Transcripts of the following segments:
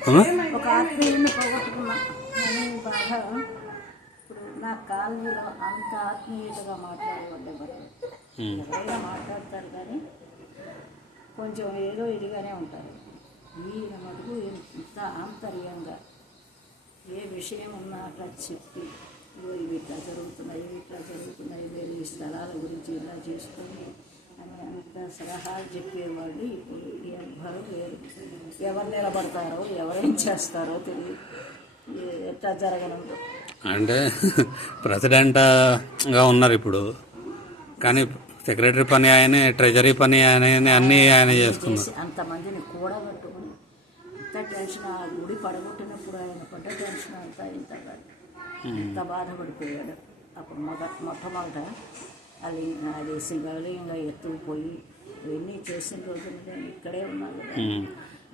ఒక ఆత్మీయుని పోగొట్టుకున్నా అని బాగా. ఇప్పుడు నా కాలనీలో అంత ఆత్మీయతగా మాట్లాడేవాళ్ళు ఎవరైనా మాట్లాడతారు కానీ కొంచెం ఏదో ఇదిగానే ఉంటారు. ఈయన మటుకు ఇంత ఆంతర్యంగా ఏ విషయం ఉన్నా అట్లా చెప్పి ఇవి ఇట్లా జరుగుతున్నాయి మీరు ఈ స్థలాల గురించి ఇలా చేసుకొని అని అంత సలహాలు చెప్పేవాళ్ళు ఇప్పుడు ఎవ్వరూ లేరు. ఎవరు నిలబడతారో ఎవరేం చేస్తారో తెలియదు, ఎట్లా జరగనుందో. అంటే ప్రెసిడెంట్గా ఉన్నారు ఇప్పుడు, కానీ సెక్రటరీ పని ఆయన, ట్రెజరీ పని ఆయన, అన్నీ ఆయన చేసుకున్నారు. అంతమందిని కూడా కట్టుకుని ఇంత టెన్షన్, ఆ గుడి పడగొట్టినప్పుడు ఆయన పడ్డ టెన్షన్ అంతా ఇంత బాధపడిపోయాడు. అప్పుడు మొట్టమొదట అది శివలింగంగా ఎత్తుకుపోయి ఇవన్నీ చేసిన రోజున నేను ఇక్కడే ఉన్నాను.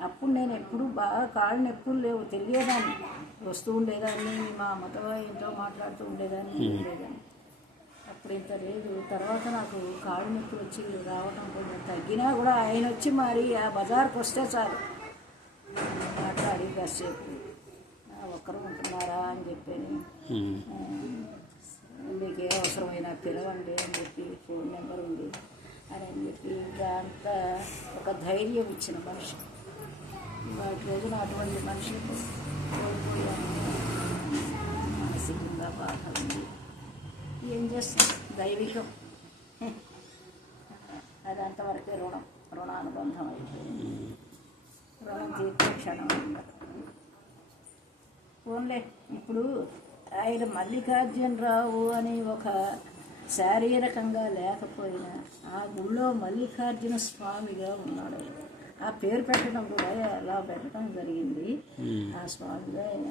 అప్పుడు నేను ఎప్పుడు బాగా కాళ్ళు నొప్పులు లేవు, తెలియదాన్ని, వస్తూ ఉండేదాన్ని, మా అమ్మతో ఇంట్లో మాట్లాడుతూ ఉండేదాన్ని. అప్పుడు ఇంత లేదు. తర్వాత నాకు కాళ్ళు నొప్పులు వచ్చి రావడం కొంచెం తగ్గినా కూడా ఆయన వచ్చి మరి ఆ బజార్కి వస్తే చాలు మాట్లాడి కాసేపు ఒక్కరు ఉంటున్నారా అని చెప్పి, మీకు ఏ అవసరమైనా పిలవండి అని చెప్పి ఫోన్ నెంబర్ ఉంది అని చెప్పి అంతా ఒక ధైర్యం ఇచ్చిన మనిషి. వాటి రోజున అటువంటి మనిషి కోల్పోయాను. మానసికంగా బాధ ఉంది. ఏం చేస్తాం, దైవికం అది అంతవరకే. రుణానుబంధం అయిపోయింది. రుణం తీర్చే క్షణం ఫోన్లే. ఇప్పుడు ఆయన మల్లికార్జునరావు అని ఒక శారీరకంగా లేకపోయినా ఆ గుళ్ళో మల్లికార్జున స్వామిగా ఉన్నాడు. ఆ పేరు పెట్టడం కూడా ఎలా పెట్టడం జరిగింది. ఆ స్వామిగా ఆయన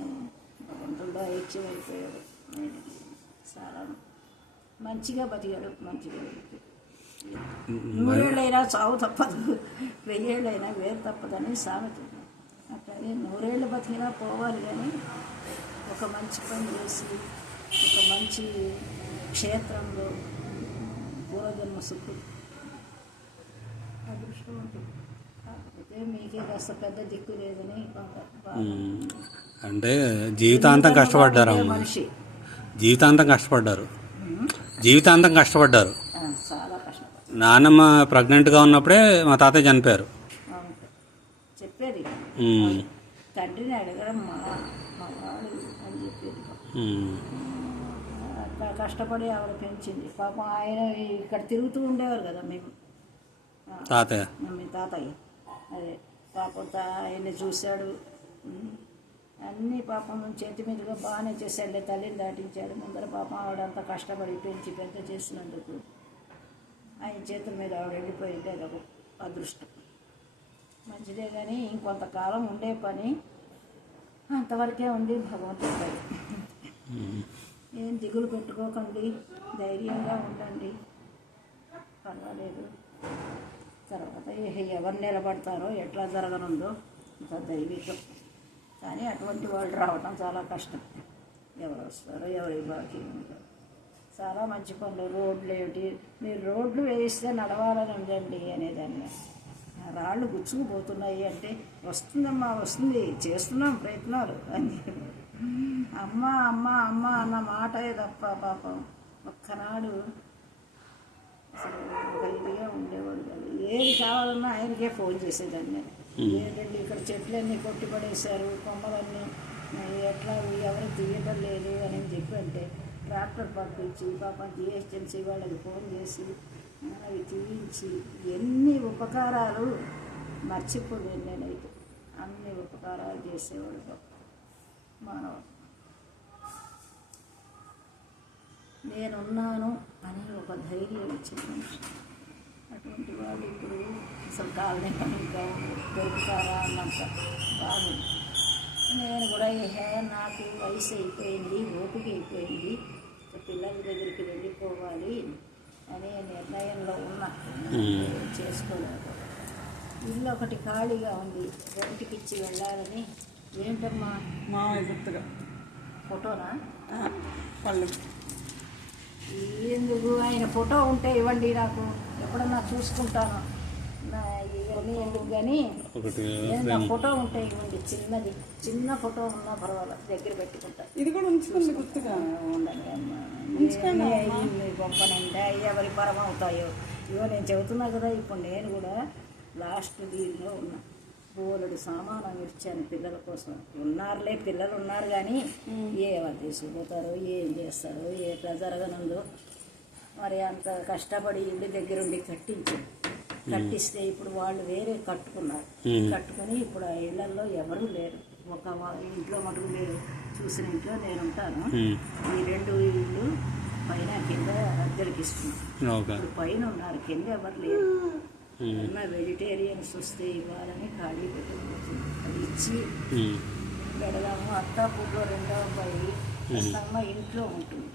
భగవంతుల్లో ఐక్యమైపోయాడు. చాలా మంచిగా బతికాడు. మంచిగా నూరేళ్ళైనా చావు తప్పదు, 1000 ఏళ్ళైనా వేరు తప్పదని సామెత. అట్లనే 100 ఏళ్ళు బతికినా పోవాలి, కానీ ఒక మంచి పని చేసి ఒక మంచి క్షేత్రంలో పూర్వజన్మ సుఖం అదృష్టం ఉంటుంది. కాకపోతే మీకే కాస్త పెద్ద దిక్కు లేదని అంటే జీవితాంతం కష్టపడ్డారు. మనిషి జీవితాంతం కష్టపడ్డారు. చాలా కష్టపడ్డారు. నాన్నమ్మ ప్రెగ్నెంట్గా ఉన్నప్పుడే మా తాతయ్య చనిపోయారు. చెప్పేది తండ్రిని అడగడం మా వాడు అని చెప్పేది. అట్లా కష్టపడి ఆవిడ పెంచింది. పాపం ఆయన ఇక్కడ తిరుగుతూ ఉండేవారు కదా మేము మీ తాతయ్య. అదే పాపం ఆయన్ని చూశాడు, అన్నీ పాపం చేతి మీదుగా బాగానే చేశాడులే. తల్లిని దాటించాడు. ముందర పాపం ఆవిడంతా కష్టపడి పెంచి పెద్ద చేసినందుకు ఆయన చేతుల మీద ఆవిడ వెళ్ళిపోయింది. అదొక అదృష్టం. మంచిదే, కానీ ఇంకొంతకాలం ఉండే పని అంతవరకే ఉంది. భగవంతుడి ఏం దిగులు పెట్టుకోకండి, ధైర్యంగా ఉండండి, పర్వాలేదు. తర్వాత ఎవరు నిలబడతారో ఎట్లా జరగనుందో ఇంత దైవికం. కానీ అటువంటి వాళ్ళు రావటం చాలా కష్టం. ఎవరు వస్తారో ఎవరి బాకీ ఉంటారో. చాలా మంచి పనులు. రోడ్లు ఏమిటి, మీరు రోడ్లు వేయిస్తే నడవాలని ఉండండి అనేదాన్ని. రాళ్ళు గుచ్చుకుపోతున్నాయి అంటే వస్తుందమ్మా, వస్తుంది, చేస్తున్నాం ప్రయత్నాలు అని. అమ్మ అమ్మ అమ్మ అన్న మాటే తప్ప పాపం ఒక్కనాడు అసలు ఒక ఇదిగా ఉండేవాడు కాదు. ఏది కావాలన్నా ఆయనకే ఫోన్ చేసేదాన్ని. ఏంటంటే ఇక్కడ చెట్లన్నీ కొట్టిపడేశారు, కొమ్మలన్నీ ఎట్లా ఎవరు తీయడం లేదు అని చెప్పి అంటే ట్రాక్టర్ పంపించి పాపం జిహెచ్ఎంసీ వాళ్ళకి ఫోన్ చేసి అవి తీయించి ఎన్ని ఉపకారాలు మర్చిపోలేదు. నేనైతే అన్ని ఉపకారాలు చేసేవాడు మానవ. నేనున్నాను అని ఒక ధైర్యం ఇచ్చింది మనిషి. అటువంటి వాళ్ళు ఇప్పుడు అసలు కాలనీ ఇంకా దొరుకుతారా అన్నంత బాగుంది. నేను కూడా నాకు వయసు అయిపోయింది, ఓపిక అయిపోయింది, పిల్లల దగ్గరికి వెళ్ళిపోవాలి అనే నిర్ణయంలో ఉన్నా. చేసుకోలేదు. ఇల్లు ఒకటి ఖాళీగా ఉంది, రెంట్కి ఇచ్చి వెళ్ళాలని. ఏంటమ్మా మామయ్య గుర్తుగా ఫోటోనా? పళ్ళు ఎందుకు ఆయన ఫోటో ఉంటే ఇవ్వండి, నాకు ఎప్పుడన్నా చూసుకుంటాను. అవన్నీ ఎందుకు కానీ ఒకటి ఏదైనా ఫోటో ఉంటాయి ఇవ్వండి, చిన్నది చిన్న ఫోటో ఉన్నా పర్వాలేదు దగ్గర పెట్టుకుంటా. ఇది కూడా ఉంచుకోండి గుర్తుగా. ఉండండి అమ్మ, మీ గొప్ప నిండా ఎవరి పరం అవుతాయో. ఇవో నేను చెబుతున్నా కదా, ఇప్పుడు నేను కూడా లాస్ట్ దీనిలో ఉన్నా. బోలెడు సామానం ఇచ్చాను పిల్లల కోసం. ఉన్నారులే పిల్లలు ఉన్నారు కానీ ఏమని తీసుకుపోతారో ఏం చేస్తారో ఎట్లా జరగనుందో మరి. అంత కష్టపడి ఇంటి దగ్గరుండి కట్టిస్తే ఇప్పుడు వాళ్ళు వేరే కట్టుకున్నారు. కట్టుకుని ఇప్పుడు ఆ ఇళ్లలో ఎవరూ లేరు. ఒక ఇంట్లో మటుకు మీరు చూసిన ఇంట్లో నేను ఉంటాను. ఈ 2 ఇళ్ళు పైన కింద అద్దెలకి ఇస్తున్నాను. ఇప్పుడు పైన ఉన్నారు, కింద ఎవరు లేరు. ఉన్న వెజిటేరియన్స్ వస్తే ఇవ్వాలని ఖాళీ పెట్టుకోవచ్చు. అది ఇచ్చి పెడదాము. అత్తాపూర్లో 2వ అబ్బాయి అమ్మ ఇంట్లో ఉంటుంది,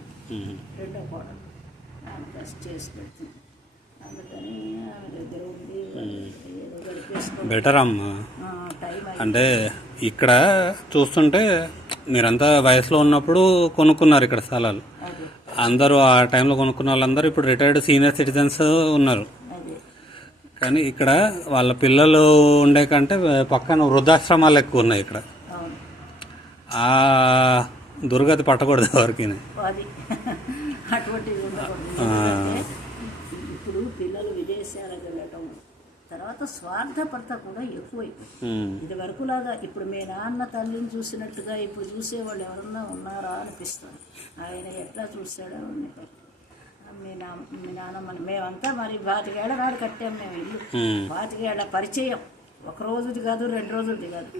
2వ కోడలు అంత చేసి పెడుతుంది. అందుకని ఆమె దగ్గర ఉండి ఏదో గడిపేసుకో బెటర్ అమ్మ. టైం అంటే ఇక్కడ చూస్తుంటే మీరంతా వయసులో ఉన్నప్పుడు కొనుక్కున్నారు ఇక్కడ స్థలాలు. అది అందరూ ఆ టైంలో కొనుక్కున్న వాళ్ళందరూ ఇప్పుడు రిటైర్డ్ సీనియర్ సిటిజన్స్ ఉన్నారు. అది కానీ ఇక్కడ వాళ్ళ పిల్లలు ఉండే కంటే పక్కన వృద్ధాశ్రమాలు ఎక్కువ ఉన్నాయి ఇక్కడ. అవును, ఆ దుర్గతి పట్టకూడదు ఎవరికి. అది అటువంటిది ఉండకూడదు. ఎందుకంటే ఇప్పుడు పిల్లలు విదేశాలకు వెళ్ళటం, తర్వాత స్వార్థపరత కూడా ఎక్కువైపోయింది. ఇది వరకులాగా ఇప్పుడు మీ నాన్న తల్లిని చూసినట్టుగా ఇప్పుడు చూసేవాళ్ళు ఎవరన్నా ఉన్నారా అనిపిస్తుంది. ఆయన ఎట్లా చూసాడో మీ నాన్నమ్మని. మేమంతా మరి 25 ఏళ్ల నాడు కట్టాం మేము ఇల్లు. 25 ఏళ్ల పరిచయం, 1 రోజుది కాదు 2 రోజులది కాదు.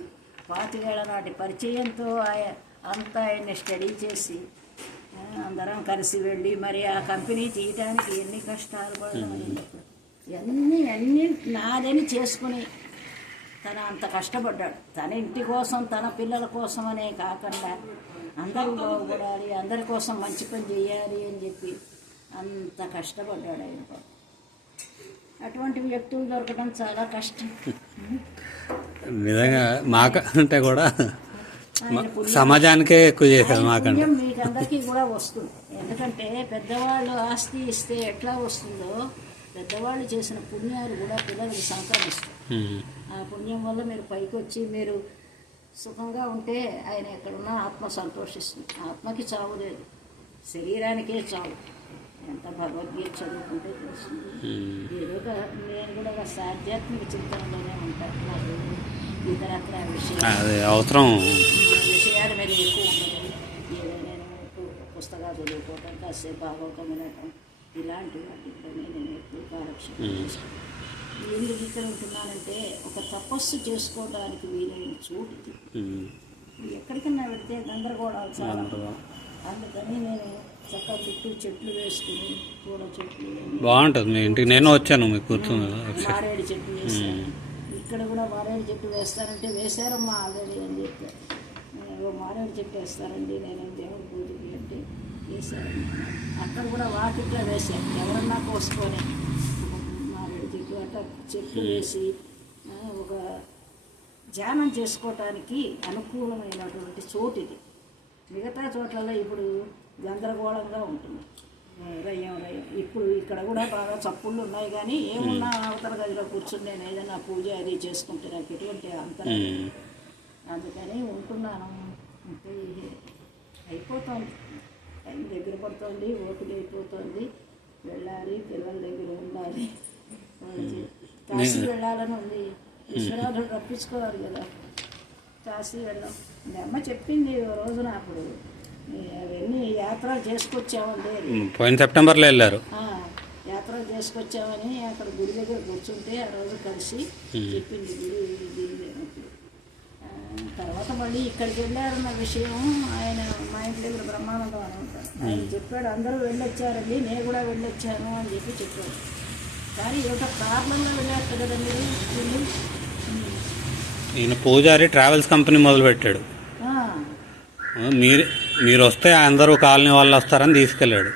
25 ఏళ్ల నాటి పరిచయంతో అంతా ఆయన్ని స్టడీ చేసి అందరం కలిసి వెళ్ళి మరి ఆ కంపెనీ తీయటానికి ఎన్ని కష్టాలు పడడం. అన్నీ నాదని చేసుకుని తన అంత కష్టపడ్డాడు. తన ఇంటి కోసం తన పిల్లల కోసం అనే కాకుండా అందరూ బాగుపడాలి, అందరి కోసం మంచి పని చేయాలి అని చెప్పి అంత కష్టపడ్డాడు ఆయన. అటువంటి వ్యక్తులు దొరకడం చాలా కష్టం. నిజంగా మాకంటే కూడా సమాజానికే ఎక్కువ చేశారు. మాకంటే మీకు అందరికీ కూడా వస్తుంది. ఎందుకంటే పెద్దవాళ్ళు ఆస్తి ఇస్తే ఎట్లా వస్తుందో పెద్దవాళ్ళు చేసిన పుణ్యాలు కూడా పిల్లలకి సంక్రమిస్తాయి. ఆ పుణ్యం వల్ల మీరు పైకి వచ్చి మీరు సుఖంగా ఉంటే ఆయన ఎక్కడున్నా ఆత్మ సంతోషిస్తుంది. ఆత్మకి చావు లేదు, శరీరానికే చావు. ఎంత భగవద్గీత చదువుకుంటే తెలుస్తుంది. ఏదో నేను కూడా ఒక ఆధ్యాత్మిక చింతనలోనే ఉంటాను. నాకు ఇతరత్ర విషయాల మీద ఎక్కువ ఉండదు. ఏదో నేను పుస్తకాలు చదువుకోవటం, కాసేపు భాగవతం వినటం, ఇలాంటి వాటి కూడా నేను ఎక్కువ కాలక్షేపం చేస్తాను. ఎందుకు ఇక్కడ ఉంటున్నానంటే ఒక తపస్సు చేసుకోవడానికి వీలైన చోటు ఇది. ఎక్కడికన్నా వెళితే గందరగోళాలు చాలా. అందుకని నేను చక్కగా చుట్టూ చెట్లు వేసుకుని పూల చెట్లు బాగుంటుంది. మీ ఇంటికి నేను వచ్చాను, మీకు కూర్చుంది. మారేడు చెట్టు వేస్తాను. ఇక్కడ కూడా మారేడు చెట్టు వేస్తానంటే వేశారమ్మా ఆల్రెడీ అని చెప్పారు. మారేడు చెట్టు వేస్తారండి నేను దేవుడి పూజకి అంటే వేశారండి. అక్కడ కూడా వాకిట్లో వేశారు, ఎవరన్నా కోసుకొని మారేడు చెట్టు అట్లా చెట్లు వేసి ఒక ధ్యానం చేసుకోవటానికి అనుకూలమైనటువంటి చోటు ఇది. మిగతా చోట్లలో ఇప్పుడు గందరగోళంగా ఉంటుంది. రయ్యం ఇప్పుడు ఇక్కడ కూడా బాగా చప్పుళ్ళు ఉన్నాయి. కానీ ఏమున్నా అవతల గదిలో కూర్చుని నేను ఏదైనా పూజ అది చేసుకుంటే నాకు ఎటువంటి అంతరం. అందుకని ఉంటున్నాను. అంటే అయిపోతుంది, టైం దగ్గర పడుతుంది, ఓపిక అయిపోతుంది. వెళ్ళాలి, పిల్లల దగ్గర ఉండాలి. కాశీ వెళ్ళాలని ఉంది. విశ్వనాథుడు రప్పించుకోవాలి కదా, కాశీ వెళ్ళాం. మీ అమ్మ చెప్పింది ఓ రోజున, అప్పుడు అవన్నీ యాత్రలు చేసుకొచ్చామండి. పోయిన సెప్టెంబర్లో వెళ్ళారు. యాత్రలు చేసుకొచ్చామని అక్కడ గుడి దగ్గర కూర్చుంటే ఆ రోజు కలిసి చెప్పింది గుడి ఇది. తర్వాత మళ్ళీ ఇక్కడికి వెళ్ళారన్న విషయం ఆయన మా ఇంటి దగ్గర బ్రహ్మానందం అని ఉంటారు. ఆయన చెప్పాడు అందరూ వెళ్ళొచ్చారండి, నేను కూడా వెళ్ళొచ్చాను అని చెప్పాడు. కానీ ఏదో కారణంగా వెళ్ళారు కదా మీరు. ఈయన పూజారి ట్రావెల్స్ కంపెనీ మొదలుపెట్టాడు. మీరు వస్తే అందరూ కాలనీ వాళ్ళు వస్తారని తీసుకెళ్ళాడు.